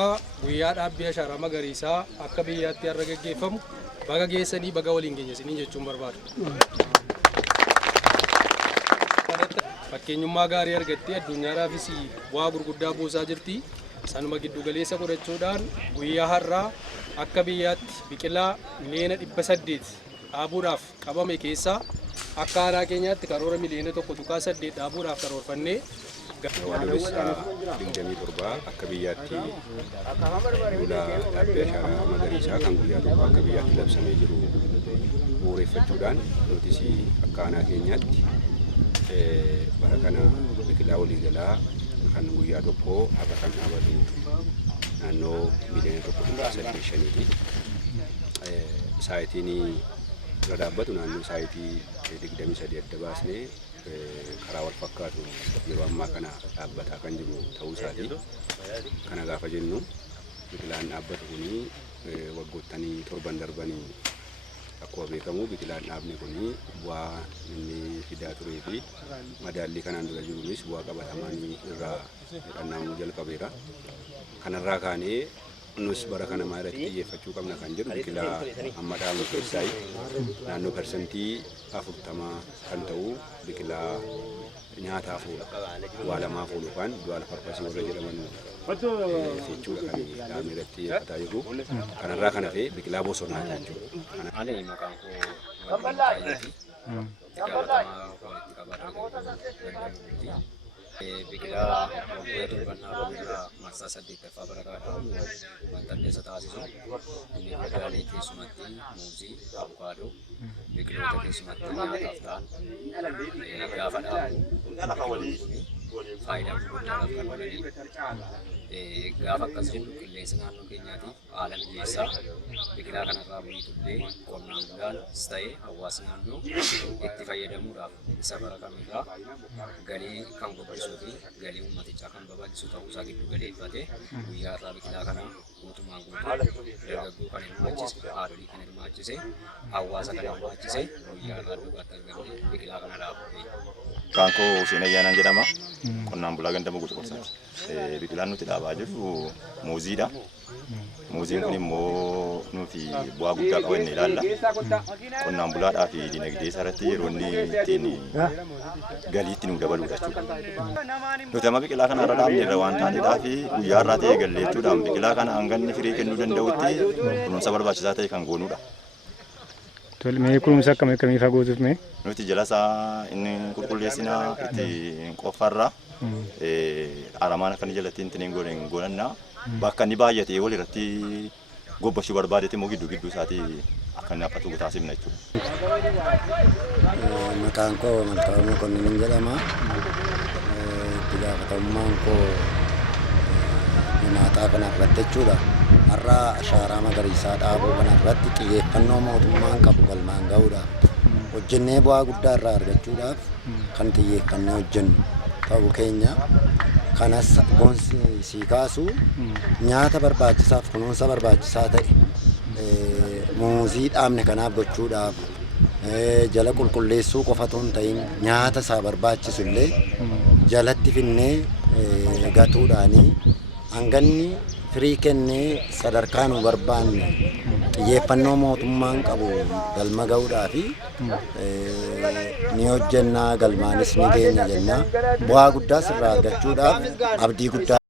dura guyyaa dhaabbii ashaaraa magariisaa akka biyyaatti har'a gaggeeffamu baga geessanii baga waliin geenyesanii jechuun barbaadu. Fakkeenyummaa gaarii argattee addunyaadhaafis bu'aa gurguddaa buusaa jirti. Sanuma giddu galeessa godhachuudhaan guyyaa har'aa akka biyyaatti biqilaa miliyoona 800 dhaabuudhaaf qabame keessaa akka aanaa keenyaatti karoora miliyoona 1.8 dhaabuudhaaf karoorfannee Dinjamii torba akka biyyaatti duula dhaabbii ashaaraa magariisaa kan guyyaa tokko akka biyyaatti labsamee jiru bu'uureffachuudhaan nutis akka aanaa keenyaatti bara kana biqilaa waliigalaa kan guyyaa tokko akka kan dhaabatu naannoo miliyoona 1.85ti. Saayitiin irra dhaabbatu naannoo saayitii 23 adda baasnee karaa wal fakkaatu yeroo ammaa kana dhaabbataa kan jiru ta'uu isaati. Kana gaafa jennu biqilaan dhaabbatu kuni waggootanii torban darbanii akkuma beekamu biqilaan dhaabne kuni bu'aa inni fidaa turee fi madaallii kanaan dura jiruunis bu'aa qabatamaan irraa hidhannaamuu jalqabeera. Kanarraa kaanee nus bara kana maal irratti xiyyeeffachuu qabna kan jedhu biqilaa amma dhaabu keessaa naannoo persentii 40 kan ta'u biqilaa nyaataaf oolu bu'aa lamaaf oolu yookaan du'aal farfasii warra jedhaman jechuudha kan dhaabne irratti xiyyeeffataa jiru. Kanarraa kan hafe biqilaa bosonaa jechuudha. Ani maqaan koo Waaqayyooti. Biqilaa waggaa torban dhaabamuurraa marsaa 8ffaa bara kaadhamu wantalleessa taasisu inni kuduraalee keessumatti muuzii, avokaadoo biqiloota keessumatti nyaataaf ta'an gaafa dhaabu faayidaa gurguddaadhaaf kan oolanii gaafa akkas jennu qilleensa naannoo keenyaatiif haala mijeessaa biqilaa kanarraa bu'itullee qonnaan bulaanis ta'ee hawaasni naannoo itti fayyadamuudhaaf isa bara kamirraa galii kan guddisuu fi galii uummatichaa kan babal'isu ta'uusaa giddu galeeffatee guyyaa irraa biqilaa kana guutumaan guutuu dargaggoo kan hirmaachise haadholii kan hirmaachise hawaasa kan hirmaachise guyyaa irraa dhugaatti argamne biqilaa kana dhaabu. Maqaan koo Hussein Ayyaanaan jedhama. Qonnaan bulaa ganda Mogoo Coqorsaati. Biqilaan nuti dhaabaa jirru muuziidha. Muuziin kun immoo nuti bu'aa guddaa qaba inni ilaalla. Qonnaan bulaadhaa fi dinagdee isaa irratti yeroo inni ittiin galii itti nu dabaludha jechuudha. Nuti amma biqilaa kana irra dhaabne irra waan taateedhaa fi guyyaa irraa ta'ee gallee jechuudhaan biqilaa kana hanga inni firii kennuu danda'utti kunuunsa barbaachisaa ta'e kan goonudha. Mee kunuunsa akkamii fagootuuf mee? Nuti jala isaa inni qulqulleessinaa itti qoffarraa aramaan akka inni jalatti hin goonannaa bakka inni baay'atee wal irratti gobbachuu barbaadetti immoo gidduu isaatii akka inni hafatu taasifna jechuudha. Maqaan koo Malkaawuu Mokonnin jedhama. Itti gaafatamummaan koo nyaataa kana irratti jechuudha. Har'a ashaaraa magariisaa dhaabuu kana irratti xiyyeeffannoo mootummaan qabu galmaan ga'uudhaaf hojjennee bu'aa guddaa irraa argachuudhaaf kan xiyyeeffannee hojjennu ta'uu keenya. Kanas boonsi sii kaasu nyaata barbaachisaaf kunuunsa barbaachisaa ta'e muuzii dhaabne kanaaf gochuudhaaf jala qulqulleessuu qofatu hin ta'in nyaata isaa barbaachisu illee jalatti finnee gatuudhaanii hanganni firii kennee sadarkaa nu barbaanne xiyyeeffannoo mootummaan qabu galma ga'uudhaaf ni hojjennaa galmaanis ni geenya jennaa bu'aa guddaa sirraa argachuudhaaf abdii guddaa